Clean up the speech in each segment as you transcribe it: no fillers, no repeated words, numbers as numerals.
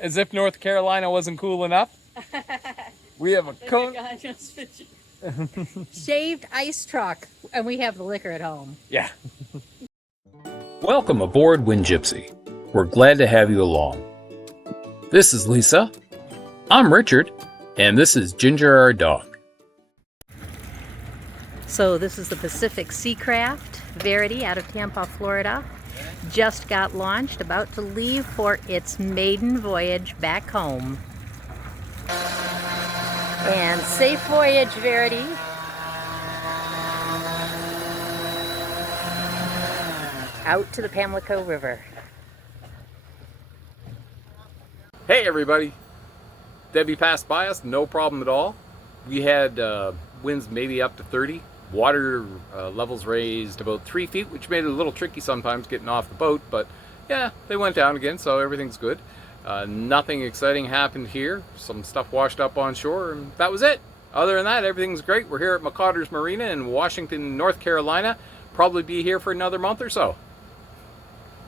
As if North Carolina wasn't cool enough. We have a cone. Shaved ice truck, and we have the liquor at home. Yeah. Welcome aboard WindGypsy. We're glad to have you along. This is Lisa. I'm Richard, and this is Ginger, our dog. So this is the Pacific Seacraft Verity out of Tampa, Florida. Just got launched, about to leave for its maiden voyage back home. And safe voyage, Verity. Out to the Pamlico River. Hey everybody. Debbie passed by us, no problem at all. We had winds maybe up to 30. Water levels raised about 3 feet, which made it a little tricky sometimes getting off the boat, but yeah, they went down again, so everything's good. Nothing exciting happened here. Some stuff washed up on shore, and that was it. Other than that, everything's great. We're here at McCotter's Marina in Washington, North Carolina. Probably be here for another month or so.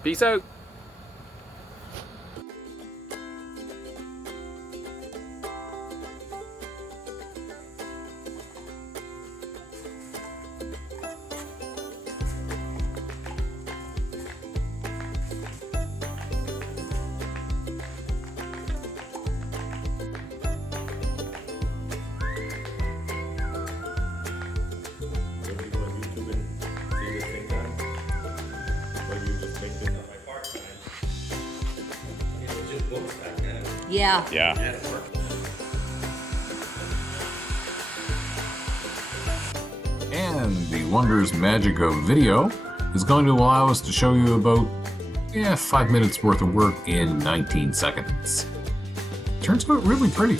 Peace out. Yeah. Yeah. And the wondrous magic of video is going to allow us to show you about 5 minutes worth of work in 19 seconds. Turns out really pretty.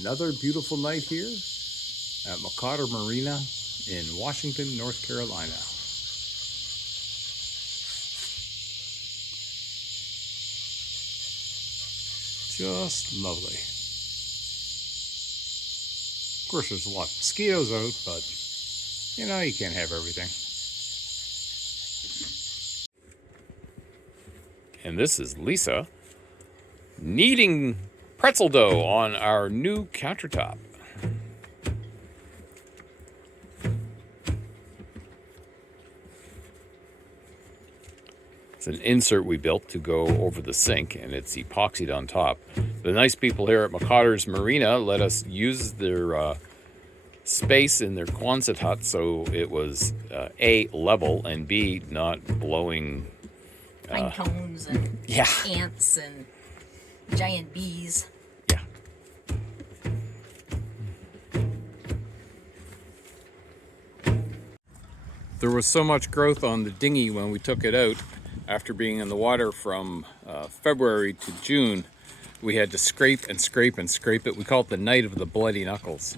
Another beautiful night here at McCotter Marina in Washington, North Carolina. Just lovely. Of course, there's a lot of mosquitoes out, but you know, you can't have everything. And this is Lisa kneading pretzel dough on our new countertop. It's an insert we built to go over the sink, and it's epoxied on top. The nice people here at McCotter's Marina let us use their space in their Quonset hut, so it was A, level, and B, not blowing Pine cones and ants and giant bees. Yeah. There was so much growth on the dinghy when we took it out. After being in the water from February to June, we had to scrape and scrape and scrape it. We call it the night of the bloody knuckles.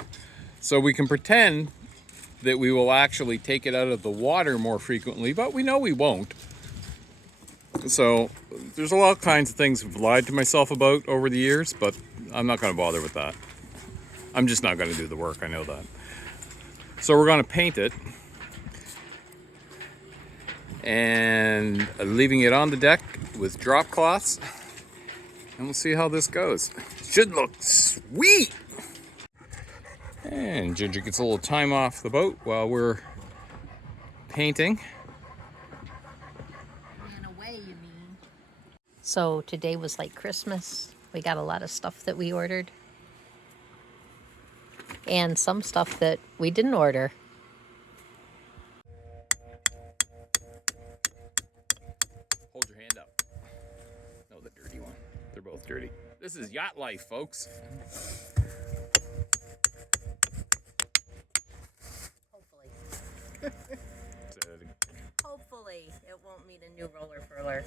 So we can pretend that we will actually take it out of the water more frequently, but we know we won't. So there's a lot of kinds of things I've lied to myself about over the years, but I'm not going to bother with that. I'm just not going to do the work, I know that. So we're going to paint it. And leaving it on the deck with drop cloths, and we'll see how this goes. Should look sweet. And Ginger gets a little time off the boat while we're painting. Ran away, you mean? So today was like Christmas. We got a lot of stuff that we ordered, and some stuff that we didn't order. Hold your hand up. No, the dirty one. They're both dirty. This is yacht life, folks. Hopefully. Hopefully it won't meet a new rollerfurler.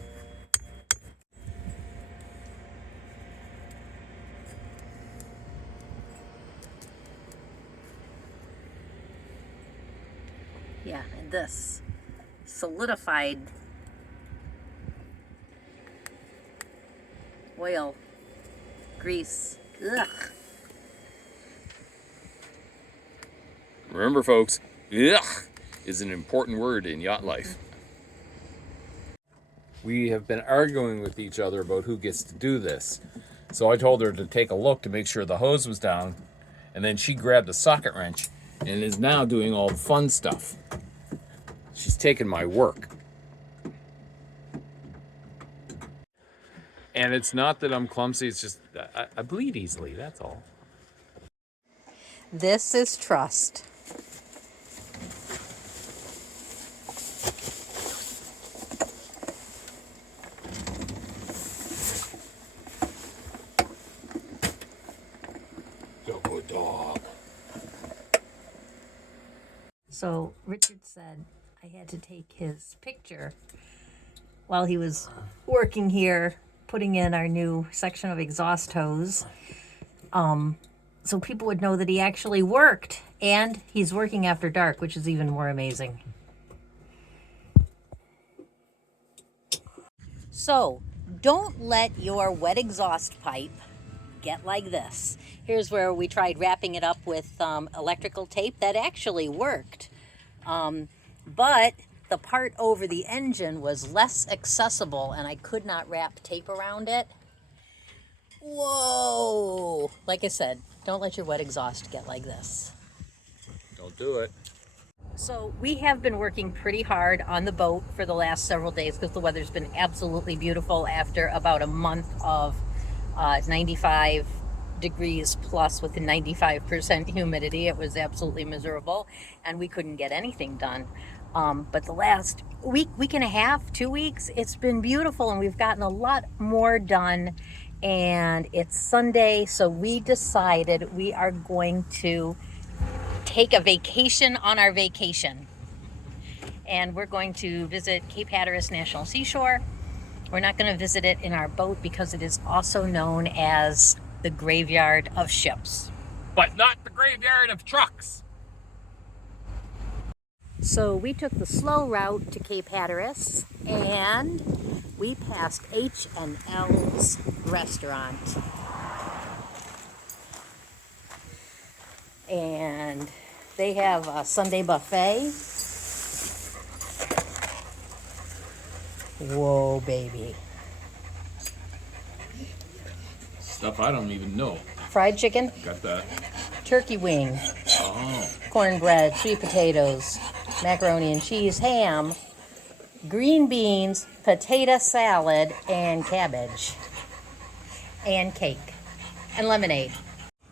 Yeah, and this solidified oil, grease. Ugh. Remember, folks, yuck is an important word in yacht life. We have been arguing with each other about who gets to do this. So I told her to take a look to make sure the hose was down, and then she grabbed a socket wrench and is now doing all the fun stuff. She's taking my work. And it's not that I'm clumsy, it's just I bleed easily, that's all. This is trust. Good dog. So Richard said I had to take his picture while he was working here, putting in our new section of exhaust hose, so people would know that he actually worked, and he's working after dark, which is even more amazing. So don't let your wet exhaust pipe get like this. Here's where we tried wrapping it up with electrical tape. That actually worked, but the part over the engine was less accessible, and I could not wrap tape around it. Whoa! Like I said, don't let your wet exhaust get like this. Don't do it. So we have been working pretty hard on the boat for the last several days because the weather's been absolutely beautiful after about a month of 95 degrees plus with 95% humidity. It was absolutely miserable, and we couldn't get anything done. But the last week and a half, 2 weeks, it's been beautiful, and we've gotten a lot more done. And it's Sunday, so we decided we are going to take a vacation on our vacation. And we're going to visit Cape Hatteras National Seashore. We're not going to visit it in our boat because it is also known as the graveyard of ships. But not the graveyard of trucks. So we took the slow route to Cape Hatteras, and we passed H&L's restaurant. And they have a Sunday buffet. Whoa, baby. Stuff I don't even know. Fried chicken, Got that. turkey wing, Oh. cornbread, sweet potatoes, macaroni and cheese, ham, green beans, potato salad, and cabbage, and cake, and lemonade.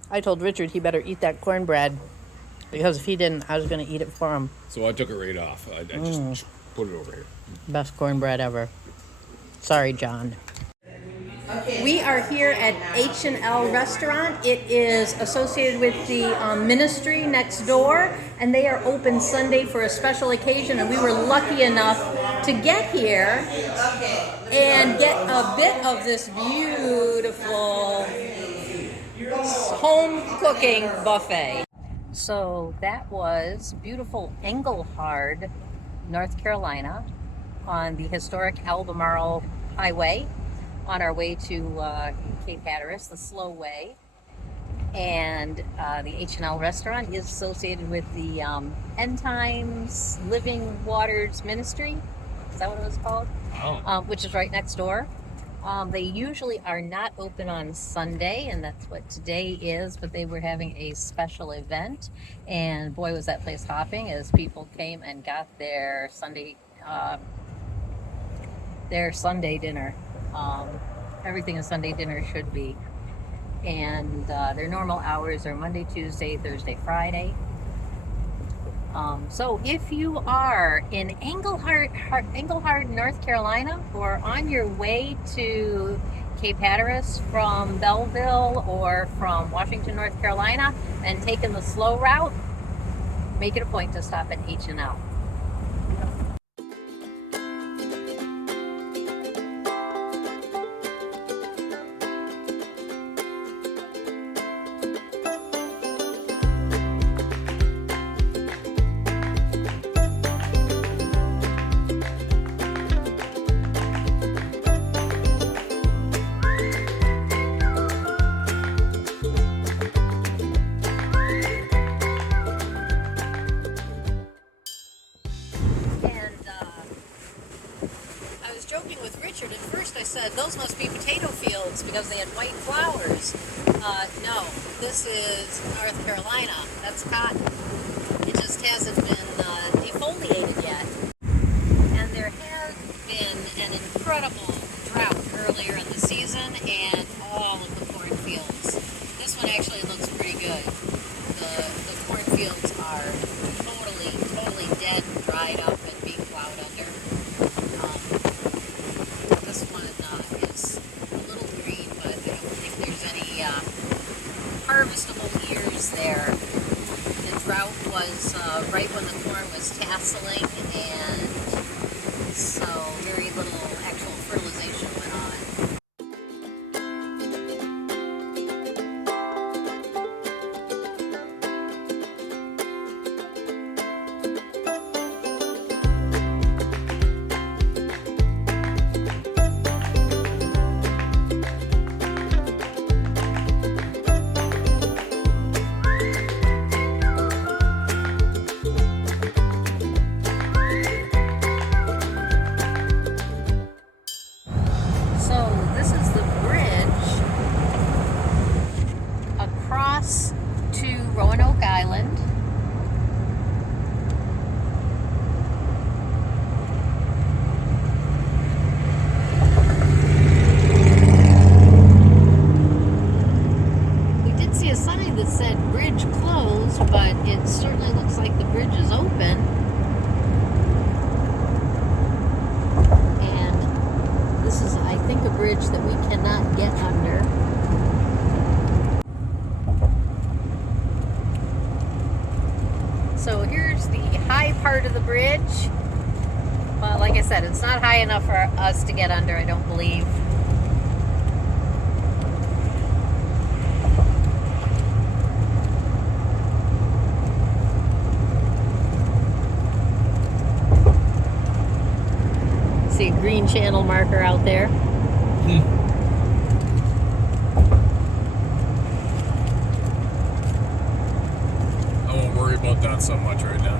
I told Richard he better eat that cornbread because if he didn't, I was going to eat it for him. So I took it right off. I just put it over here. Best cornbread ever. Sorry, John. We are here at H&L Restaurant. It is associated with the ministry next door, and they are open Sunday for a special occasion, and we were lucky enough to get here and get a bit of this beautiful home cooking buffet. So that was beautiful Engelhard, North Carolina, on the historic Albemarle Highway, on our way to Cape Hatteras, the slow way. And the H&L restaurant is associated with the End Times Living Waters Ministry. Is that what it was called? Oh. Which is right next door. They usually are not open on Sunday, and that's what today is, but they were having a special event, and boy was that place hopping as people came and got their Sunday dinner. Everything a Sunday dinner should be. And their normal hours are Monday, Tuesday, Thursday, Friday. So if you are in Engelhard, North Carolina, or on your way to Cape Hatteras from Belleville or from Washington, North Carolina, and taking the slow route, make it a point to stop at H&L. said, those must be potato fields because they had white flowers. No, this is North Carolina. That's cotton. It just hasn't been defoliated yet. And there has been an incredible drought earlier in the season, and all of the cornfields. This one actually looks pretty good. The cornfields are totally dead and dried up and being plowed under. This one is a little green, but I don't think there's any harvestable ears there. The drought was right when the corn was tasseling, and so very little actual fertilization went on. To Roanoke Island. We did see a sign that said bridge closed, but it certainly looks like the bridge is open. And this is, I think, a bridge that we cannot get under. So here's the high part of the bridge. Well, like I said, it's not high enough for us to get under, I don't believe. See a green channel marker out there. About that so much right now.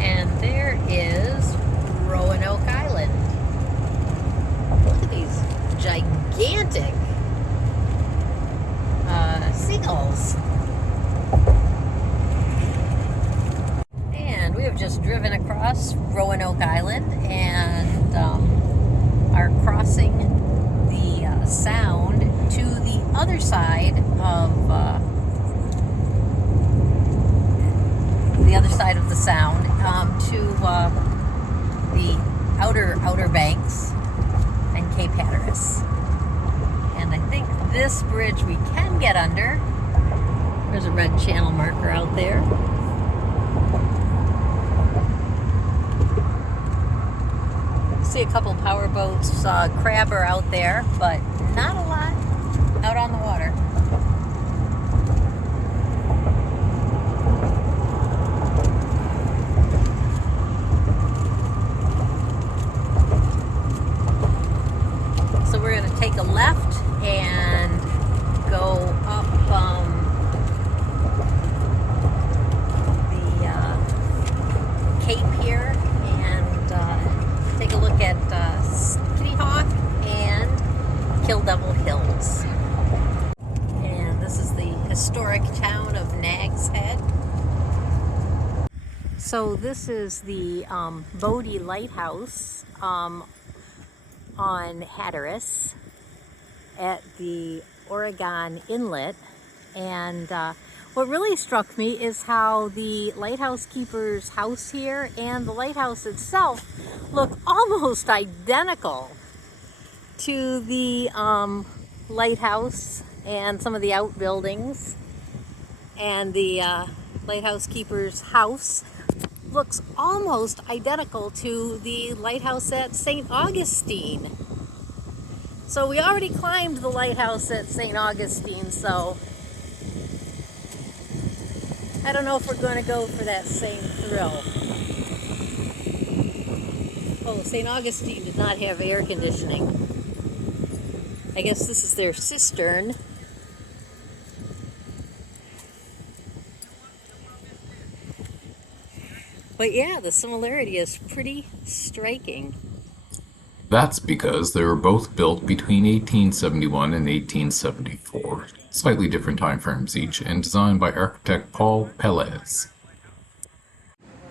And there is Roanoke Island. Look at these gigantic seagulls. And we have just driven across Roanoke Island and are crossing the sound to the other side of the sound to the outer banks and Cape Hatteras. And I think this bridge we can get under. There's a red channel marker out there. See a couple power boats, crabber out there, but not a lot out on the water. So we're going to take a left and go up the Cape here and take a look at Kitty Hawk and Kill Devil Hills. And this is the historic town of Nag's Head. So this is the Bodie Lighthouse on Hatteras at the Oregon Inlet, and what really struck me is how the lighthouse keeper's house here and the lighthouse itself look almost identical to the lighthouse and some of the outbuildings, and the lighthouse keeper's house looks almost identical to the lighthouse at St. Augustine. So we already climbed the lighthouse at St. Augustine, so I don't know if we're going to go for that same thrill. Oh, St. Augustine did not have air conditioning. I guess this is their cistern. But yeah, the similarity is pretty striking. That's because they were both built between 1871 and 1874, slightly different time frames each, and designed by architect Paul Pelez.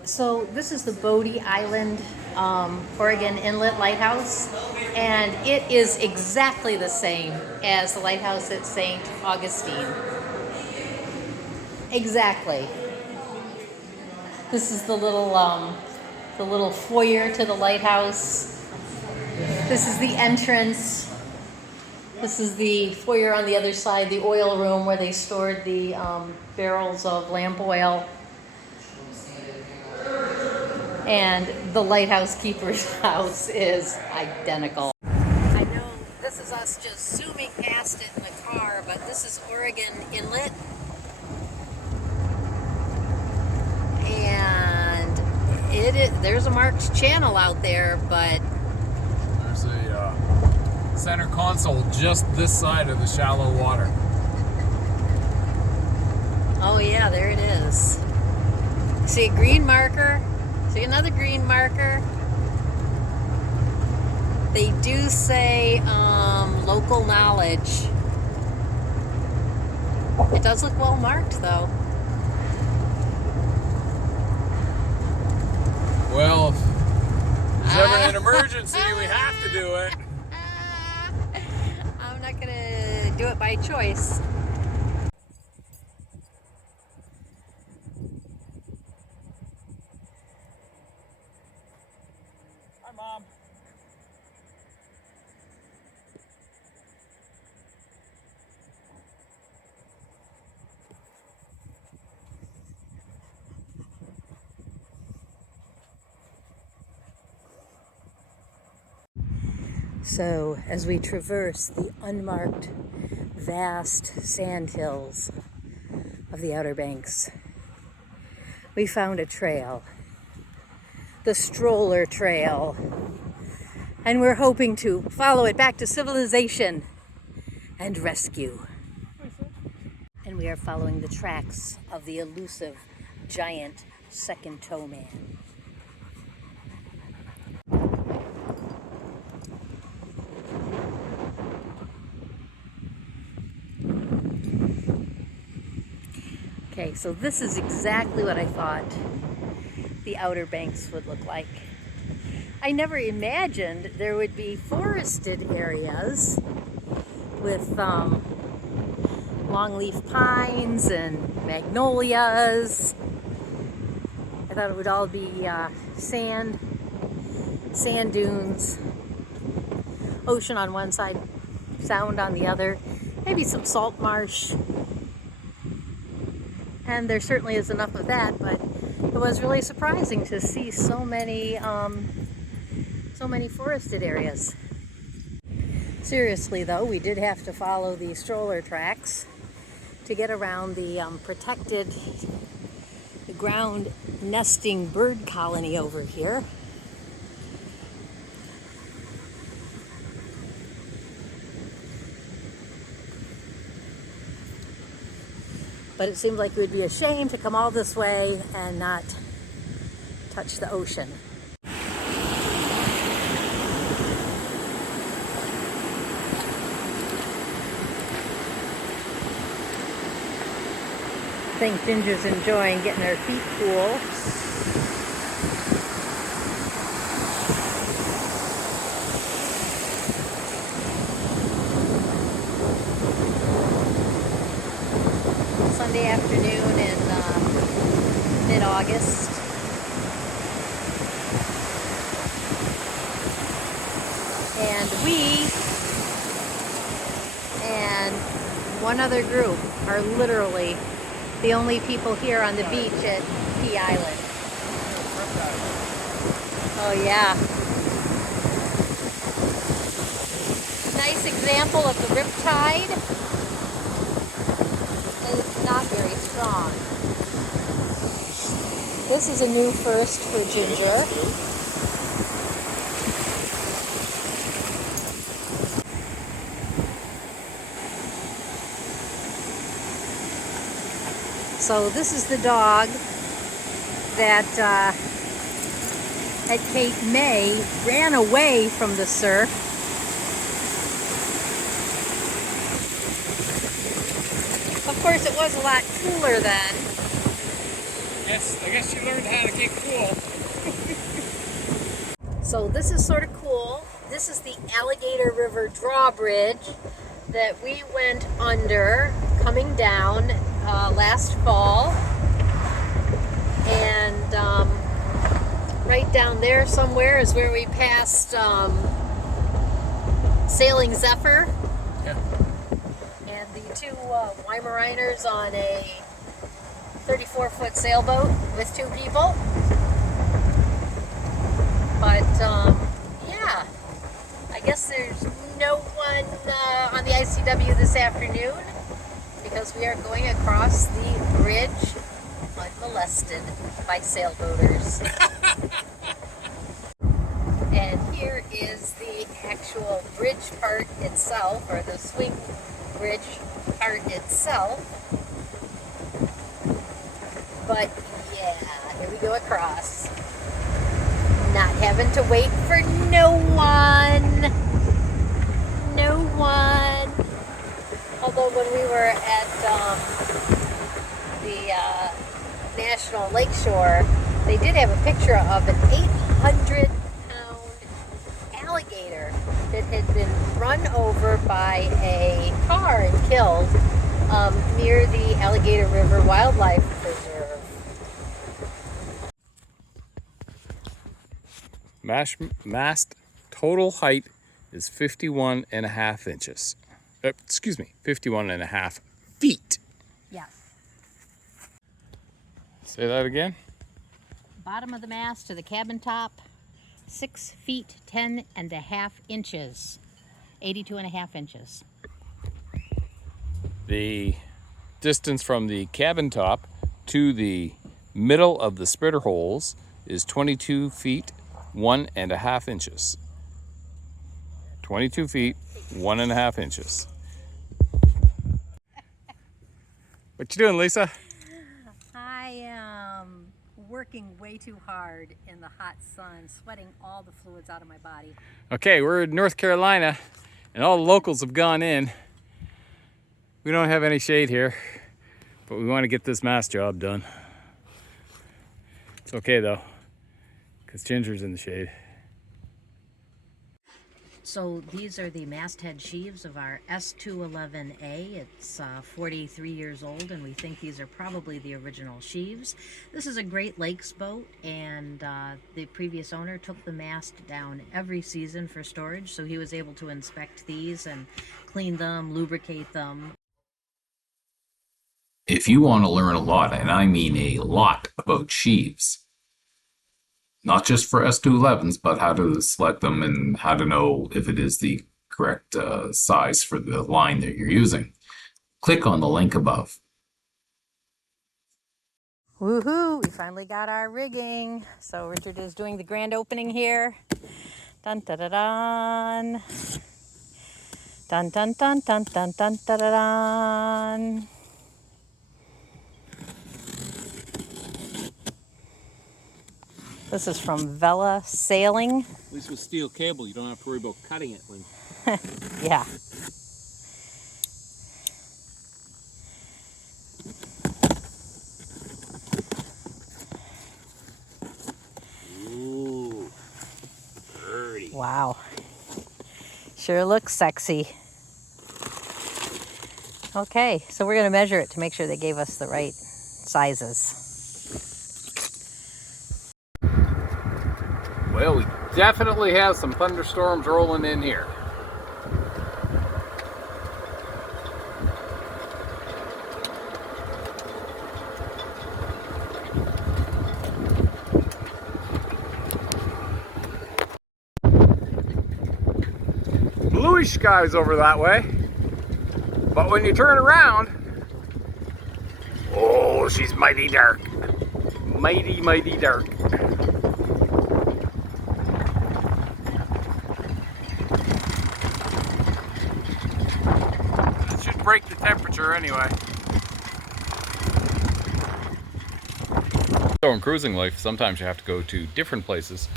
So this is the Bodie Island, Oregon Inlet Lighthouse, and it is exactly the same as the lighthouse at St. Augustine. Exactly. This is the little foyer to the lighthouse. This is the entrance. This is the foyer on the other side, the oil room where they stored the barrels of lamp oil. And the lighthouse keeper's house is identical. I know this is us just zooming past it in the car, but this is Oregon Inlet. And there's a marked channel out there, but There's a center console just this side of the shallow water. oh yeah, there it is. See a green marker? See another green marker? They do say local knowledge. It does look well marked though. Well, if there's ever an emergency, we have to do it. I'm not gonna do it by choice. Hi, Mom. So, as we traverse the unmarked, vast sand hills of the Outer Banks, we found a trail, the stroller trail, and we're hoping to follow it back to civilization and rescue. And we are following the tracks of the elusive giant second toe man. Okay, so this is exactly what I thought the Outer Banks would look like. I never imagined there would be forested areas with longleaf pines and magnolias. I thought it would all be sand dunes, ocean on one side, sound on the other, maybe some salt marsh. And there certainly is enough of that, but it was really surprising to see so many forested areas. Seriously though, we did have to follow the stroller tracks to get around the protected ground nesting bird colony over here. But it seemed like it would be a shame to come all this way and not touch the ocean. I think Ginger's enjoying getting her feet cool. Sunday afternoon in mid-August. And we and one other group are literally the only people here on the beach at Pea Island. Oh yeah. Nice example of the riptide. It's not very strong. This is a new first for Ginger. So this is the dog that at Cape May ran away from the surf. Of course, it was a lot cooler then. Yes, I guess you learned how to get cool. So this is sort of cool. This is the Alligator River drawbridge that we went under coming down last fall. And right down there somewhere is where we passed Sailing Zephyr. Yeah. And the two Weimaraners on a 34-foot sailboat with two people. But yeah, I guess there's no one on the ICW this afternoon because we are going across the bridge unmolested by sailboaters. And here is the actual bridge part itself, or the swing bridge part itself. But yeah, here we go across. Not having to wait for no one. No one. Although when we were at the National Lakeshore, they did have a picture of an 800-pound alligator that had been run over by a car and killed near the Alligator River Wildlife Preserve. Mast total height is 51.5 inches. Excuse me, 51.5 feet. Yes. Say that again. Bottom of the mast to the cabin top, 6 feet 10.5 inches, 82.5 inches. The distance from the cabin top to the middle of the spritter holes is 22 feet 1.5 inches. 22 feet 1.5 inches. What you doing, Lisa? I am working way too hard in the hot sun, sweating all the fluids out of my body. Okay, we're in North Carolina and all the locals have gone in. We don't have any shade here, but we want to get this mast job done. It's okay though, because Ginger's in the shade. So these are the masthead sheaves of our S211A. It's 43 years old, and we think these are probably the original sheaves. This is a Great Lakes boat, and the previous owner took the mast down every season for storage, so he was able to inspect these and clean them, lubricate them. If you want to learn a lot, and I mean a lot, about sheaves, not just for S211s, but how to select them and how to know if it is the correct size for the line that you're using, click on the link above. Woohoo! We finally got our rigging. So Richard is doing the grand opening here. Dun dun dun dun. Dun dun dun dun dun dun dun dun. This is from Vela Sailing. At least with steel cable, you don't have to worry about cutting it when. Yeah. Ooh, dirty. Wow. Sure looks sexy. Okay, so we're going to measure it to make sure they gave us the right sizes. Well, we definitely have some thunderstorms rolling in here. Bluish skies over that way, but when you turn around, oh, she's mighty dark. Mighty, mighty dark. Break the temperature anyway. So in cruising life, sometimes you have to go to different places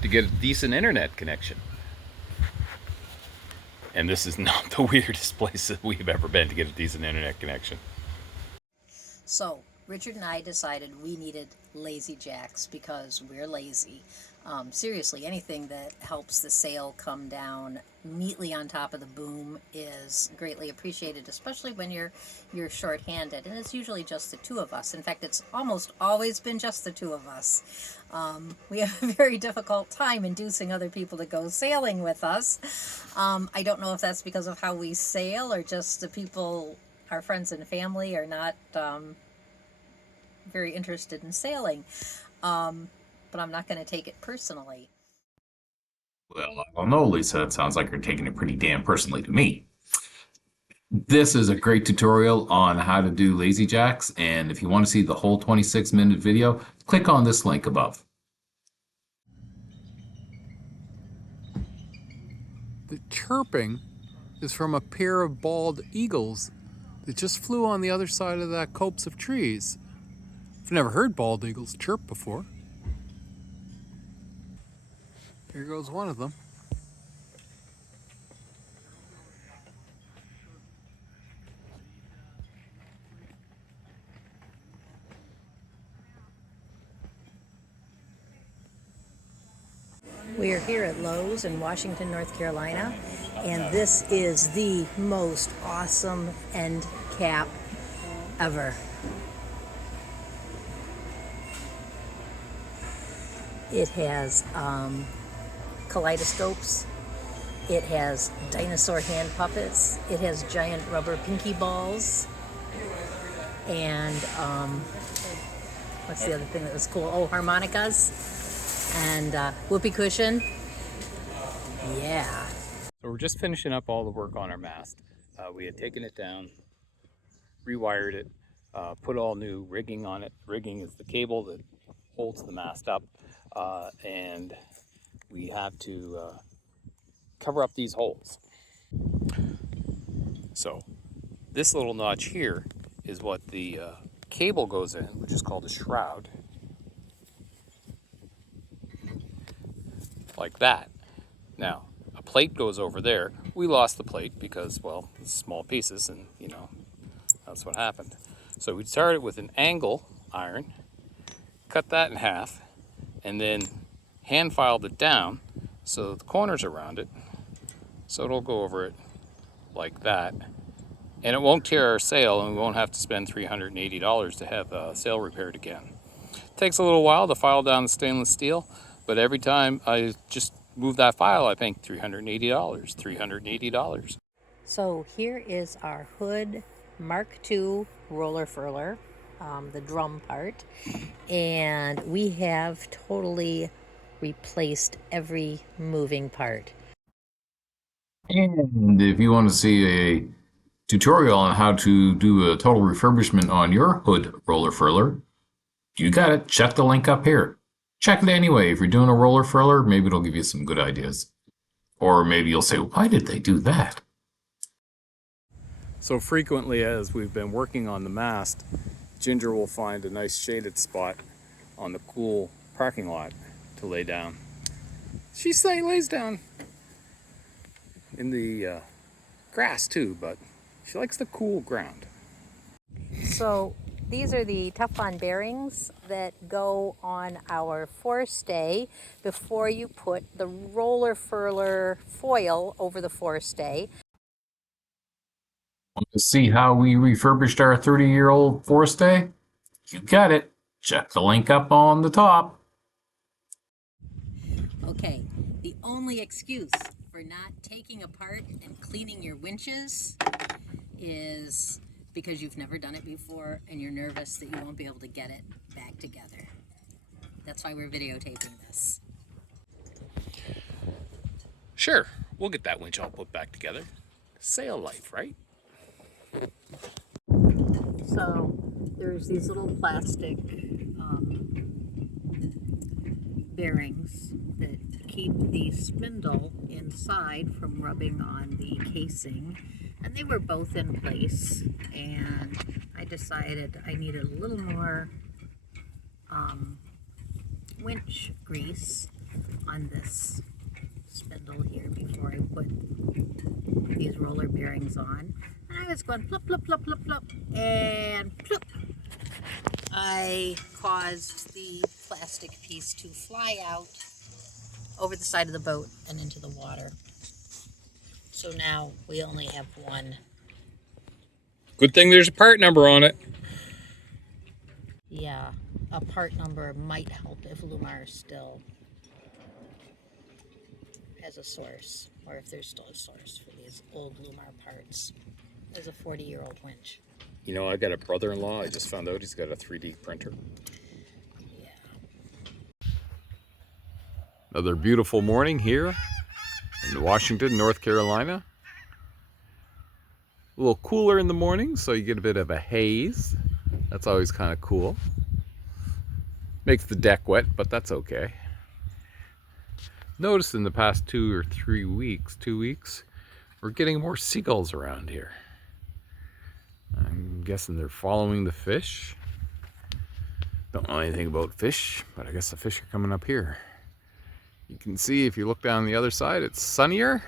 to get a decent internet connection. And this is not the weirdest place that we've ever been to get a decent internet connection. So, Richard and I decided we needed lazyjacks because we're lazy. Seriously, anything that helps the sail come down neatly on top of the boom is greatly appreciated, especially when you're short-handed, and it's usually just the two of us. In fact, it's almost always been just the two of us. We have a very difficult time inducing other people to go sailing with us. I don't know if that's because of how we sail or just the people, our friends and family, are not very interested in sailing. But I'm not going to take it personally. Well, I don't know, Lisa. It sounds like you're taking it pretty damn personally to me. This is a great tutorial on how to do lazy jacks, and if you want to see the whole 26-minute video, click on this link above. The chirping is from a pair of bald eagles that just flew on the other side of that copse of trees. I've never heard bald eagles chirp before. Here goes one of them. We are here at Lowe's in Washington, North Carolina, and this is the most awesome end cap ever. It has kaleidoscopes, it has dinosaur hand puppets, it has giant rubber pinky balls, and what's the other thing that was cool? Oh, harmonicas, and whoopee cushion. Yeah. So we're just finishing up all the work on our mast. We had taken it down, rewired it, put all new rigging on it. Rigging is the cable that holds the mast up, and we have to cover up these holes. So this little notch here is what the cable goes in, which is called a shroud, like that. Now a plate goes over there. We lost the plate because, well, it's small pieces, and you know, that's what happened. So we started with an angle iron, cut that in half, and then hand filed it down so the corners around it, so it'll go over it like that, and it won't tear our sail, and we won't have to spend $380 to have a sail repaired again. It takes a little while to file down the stainless steel, but every time I just move that file, I think $380. So here is our Hood Mark II rollerfurler, the drum part, and we have totally replaced every moving part. And if you want to see a tutorial on how to do a total refurbishment on your hood roller furler, you got it. Check the link up here. Check it anyway. If you're doing a roller furler, maybe it'll give you some good ideas. Or maybe you'll say, why did they do that? So frequently, as we've been working on the mast, Ginger will find a nice shaded spot on the cool parking lot to lay down. She lays down in the grass too, but she likes the cool ground. So these are the Teflon bearings that go on our forestay before you put the roller furler foil over the forestay. Want to see how we refurbished our 30-year-old forestay? You got it. Check the link up on the top. Okay, the only excuse for not taking apart and cleaning your winches is because you've never done it before and you're nervous that you won't be able to get it back together. That's why we're videotaping this. Sure, we'll get that winch all put back together. Sail life, right? So there's these little plastic bearings that keep the spindle inside from rubbing on the casing, and they were both in place, and I decided I needed a little more winch grease on this spindle here before I put these roller bearings on. And I was going plop, plop, plop, plop, plop, and plop. I caused the plastic piece to fly out over the side of the boat and into the water. So now we only have one. Good thing there's a part number on it. Yeah, a part number might help if Lumar still has a source, or if there's still a source for these old Lumar parts. There's a 40-year-old winch. You know, I got a brother-in-law. I just found out he's got a 3D printer. Yeah. Another beautiful morning here in Washington, North Carolina. A little cooler in the morning, so you get a bit of a haze. That's always kind of cool. Makes the deck wet, but that's okay. Noticed in the past 2 weeks, we're getting more seagulls around here. I'm guessing they're following the fish. Don't know anything about fish, but I guess the fish are coming up here. You can see if you look down the other side, it's sunnier.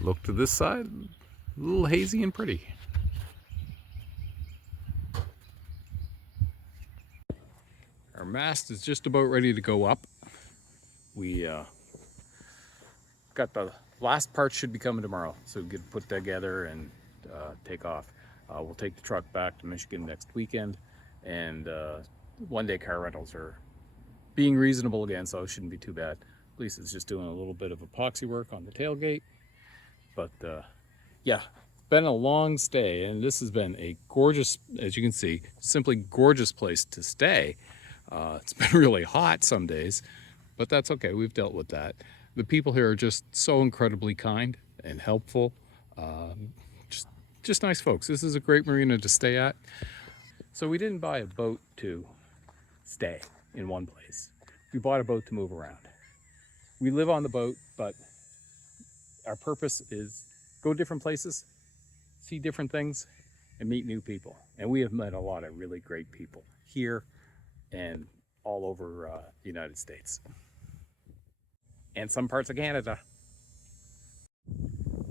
Look to this side, a little hazy and pretty. Our mast is just about ready to go up. We got the last part should be coming tomorrow, so we get put together and take off. We'll take the truck back to Michigan next weekend, and one-day car rentals are being reasonable again, so it shouldn't be too bad. Lisa's just doing a little bit of epoxy work on the tailgate. But yeah, been a long stay, and this has been a gorgeous, as you can see, simply gorgeous place to stay. It's been really hot some days, but that's okay. We've dealt with that. The people here are just so incredibly kind and helpful. Just nice folks. This is a great marina to stay at. So we didn't buy a boat to stay in one place. We bought a boat to move around. We live on the boat, but our purpose is go different places, see different things, and meet new people. And we have met a lot of really great people here and all over the United States. And some parts of Canada.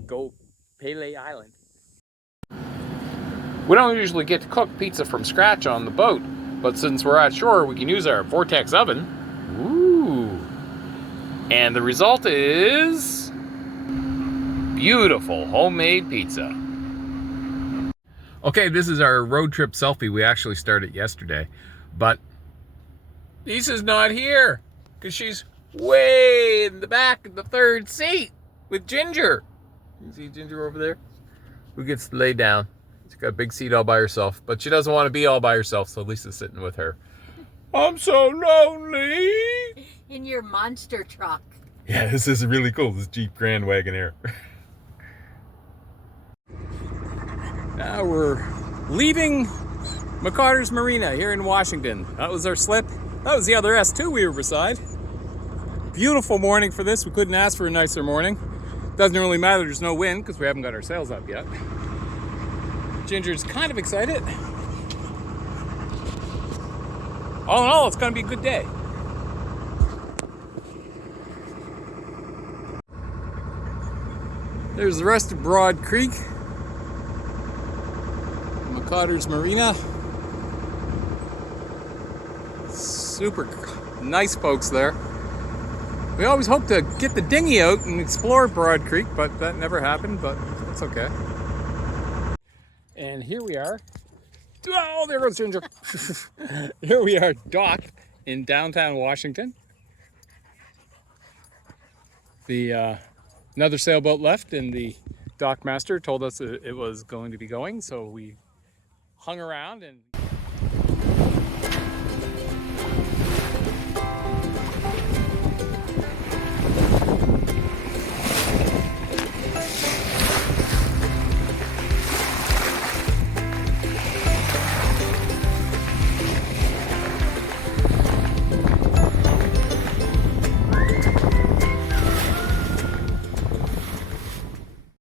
Go Pele Island. We don't usually get to cook pizza from scratch on the boat, but since we're at shore, we can use our Vortex oven. Ooh. And the result is beautiful homemade pizza. Okay, this is our road trip selfie. We actually started yesterday, but Lisa's not here because she's way in the back of the third seat with Ginger. You see Ginger over there? Who gets to lay down. She's got a big seat all by herself, but she doesn't want to be all by herself, so Lisa's sitting with her. I'm so lonely. In your monster truck. Yeah, this is really cool, this Jeep Grand Wagoneer. Now we're leaving McCarter's Marina here in Washington. That was our slip. That was the other S2 we were beside. Beautiful morning for this. We couldn't ask for a nicer morning. Doesn't really matter, there's no wind because we haven't got our sails up yet. Ginger's kind of excited. All in all, it's going to be a good day. There's the rest of Broad Creek. McCotter's Marina. Super nice folks there. We always hope to get the dinghy out and explore Broad Creek, but that never happened, but that's okay. And here we are. Oh, there goes Ginger. Here we are docked in downtown Washington. Another sailboat left, and the dock master told us it was going to be going, so we hung around and